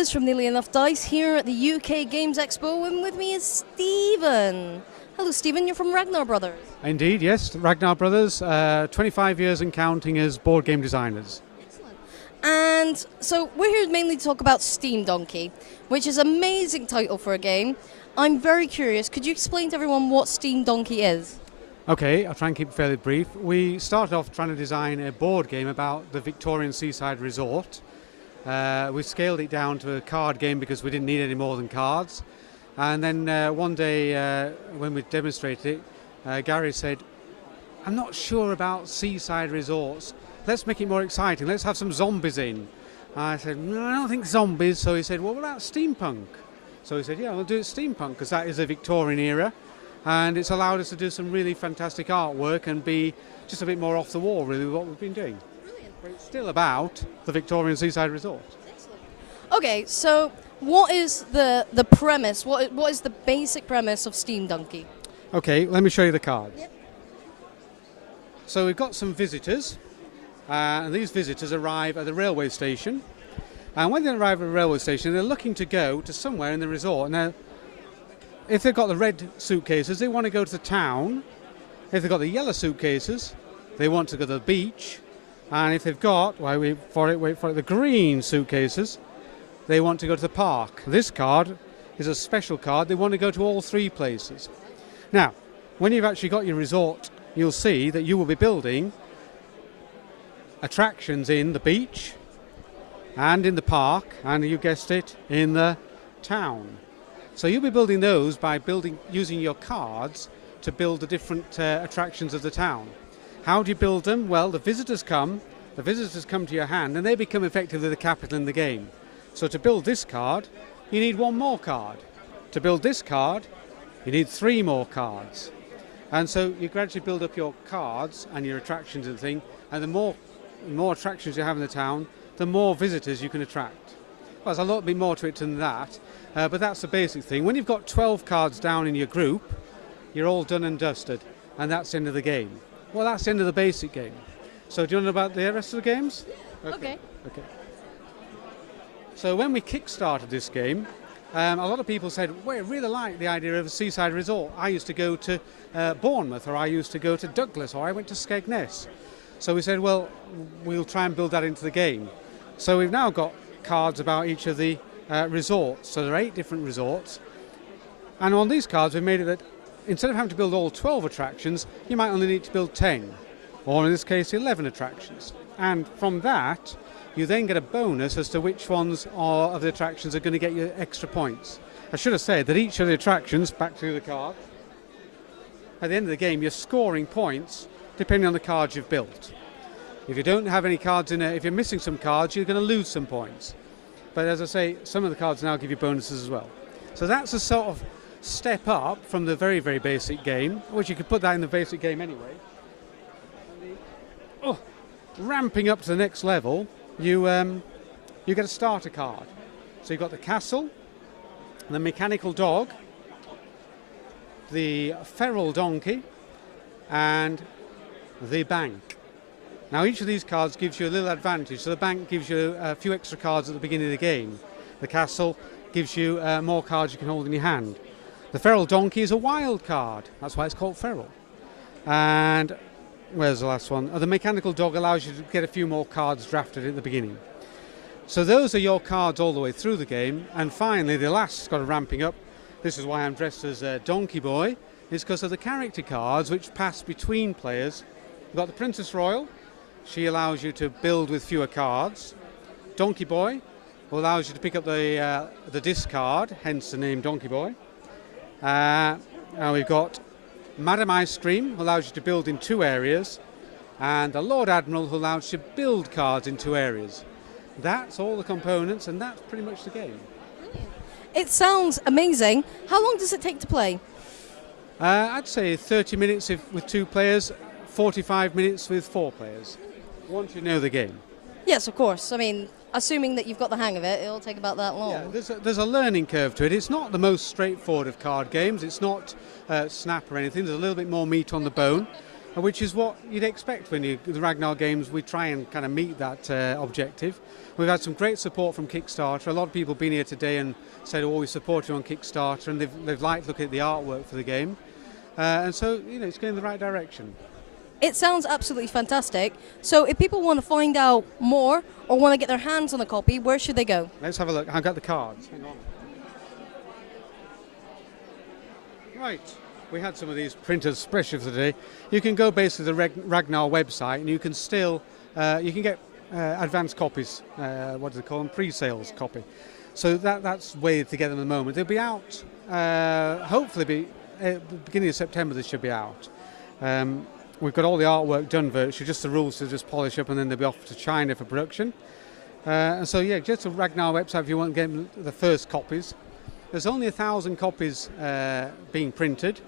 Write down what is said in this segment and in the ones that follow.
Liz from Nearly Enough Dice here at the UK Games Expo, and with me is Stephen. Hello Stephen, you're from Ragnar Brothers. Indeed, yes, Ragnar Brothers, 25 years and counting as board game designers. Excellent. And so we're here mainly to talk about Steam Donkey, which is an amazing title for a game. I'm very curious, could you explain to everyone what Steam Donkey is? Okay, I'll try and keep it fairly brief. We started off trying to design a board game about the Victorian seaside resort. We scaled it down to a card game because we didn't need any more than cards. And then one day when we demonstrated it, Gary said, I'm not sure about seaside resorts. Let's make it more exciting. Let's have some zombies in. I said, no, I don't think zombies. So he said, well, what about steampunk? So he said, yeah, we'll do it steampunk because that is a Victorian era. And it's allowed us to do some really fantastic artwork and be just a bit more off the wall, really, with what we've been doing. Brilliant. But it's still about the Victorian seaside resort. Excellent. Okay, so what is the premise? What is the basic premise of Steam Donkey? Okay, let me show you the cards. Yep. So we've got some visitors, and these visitors arrive at the railway station. And when they arrive at the railway station, they're looking to go to somewhere in the resort. Now, if they've got the red suitcases, they want to go to the town. If they've got the yellow suitcases, they want to go to the beach. And if they've got, wait for it, the green suitcases, they want to go to the park. This card is a special card. They want to go to all three places. Now, when you've actually got your resort, you'll see that you will be building attractions in the beach and in the park, and you guessed it, in the town. So you'll be building those by using your cards to build the different attractions of the town. How do you build them? Well, the visitors come to your hand, and they become effectively the capital in the game. So to build this card, you need one more card. To build this card, you need three more cards. And so you gradually build up your cards and your attractions and thing, and the more attractions you have in the town, the more visitors you can attract. Well, there's a lot bit more to it than that, but that's the basic thing. When you've got 12 cards down in your group, you're all done and dusted, and that's the end of the game. Well, that's the end of the basic game. So do you know about the rest of the games? Okay. So when we kickstarted this game, a lot of people said, well, I really like the idea of a seaside resort. I used to go to Bournemouth, or I used to go to Douglas, or I went to Skegness. So we said, well, we'll try and build that into the game. So we've now got cards about each of the resorts. So there are 8 different resorts. And on these cards, we've made it that instead of having to build all 12 attractions, you might only need to build 10, or in this case, 11 attractions. And from that, you then get a bonus as to which ones of the attractions are going to get you extra points. I should have said that each of the attractions, back to the card, at the end of the game, you're scoring points depending on the cards you've built. If you don't have any cards in it, if you're missing some cards, you're going to lose some points. But as I say, some of the cards now give you bonuses as well. So that's a sort of step up from the very, very basic game, which you could put that in the basic game anyway. Ramping up to the next level, you get a starter card. So you've got the castle, the mechanical dog, the feral donkey, and the bank. Now each of these cards gives you a little advantage. So the bank gives you a few extra cards at the beginning of the game. The castle gives you more cards you can hold in your hand. The feral donkey is a wild card. That's why it's called feral. And where's the last one? The mechanical dog allows you to get a few more cards drafted at the beginning. So those are your cards all the way through the game. And finally, the last got a ramping up. This is why I'm dressed as Donkey Boy, is because of the character cards which pass between players. We've got the Princess Royal. She allows you to build with fewer cards. Donkey Boy allows you to pick up the discard, hence the name Donkey Boy. Now we've got Madam Ice Cream, who allows you to build in 2 areas, and the Lord Admiral, who allows you to build cards in 2 areas. That's all the components, and that's pretty much the game. Brilliant. It sounds amazing. How long does it take to play? I'd say 30 minutes with 2 players, 45 minutes with 4 players, once you know the game. Yes, of course. I mean, assuming that you've got the hang of it, it'll take about that long. Yeah, there's a learning curve to it. It's not the most straightforward of card games. It's not Snap or anything. There's a little bit more meat on the bone, which is what you'd expect when the Ragnar games. We try and kind of meet that objective. We've had some great support from Kickstarter. A lot of people have been here today and said, oh, we support you on Kickstarter, and they've liked looking at the artwork for the game. And so, it's going in the right direction. It sounds absolutely fantastic. So if people want to find out more or want to get their hands on a copy, where should they go? Let's have a look. I've got the cards. Hang on. Right. We had some of these printers special for today. You can go basically to the Ragnar website, and you can still you can get advanced copies. What do they call them? Pre-sales copy. So that's way to get them at the moment. They'll be out. Hopefully, beginning of September. They should be out. We've got all the artwork done virtually, just the rules to just polish up, and then they'll be off to China for production. And so yeah, just the Ragnar website if you want to get the first copies. There's only 1,000 copies being printed.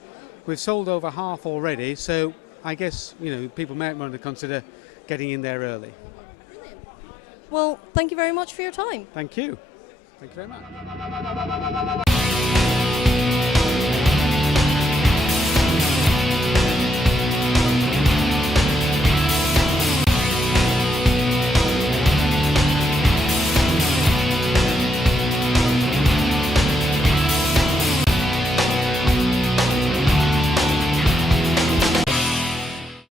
We've sold over half already, so I guess people might want to consider getting in there early. Well, thank you very much for your time. Thank you. Thank you very much.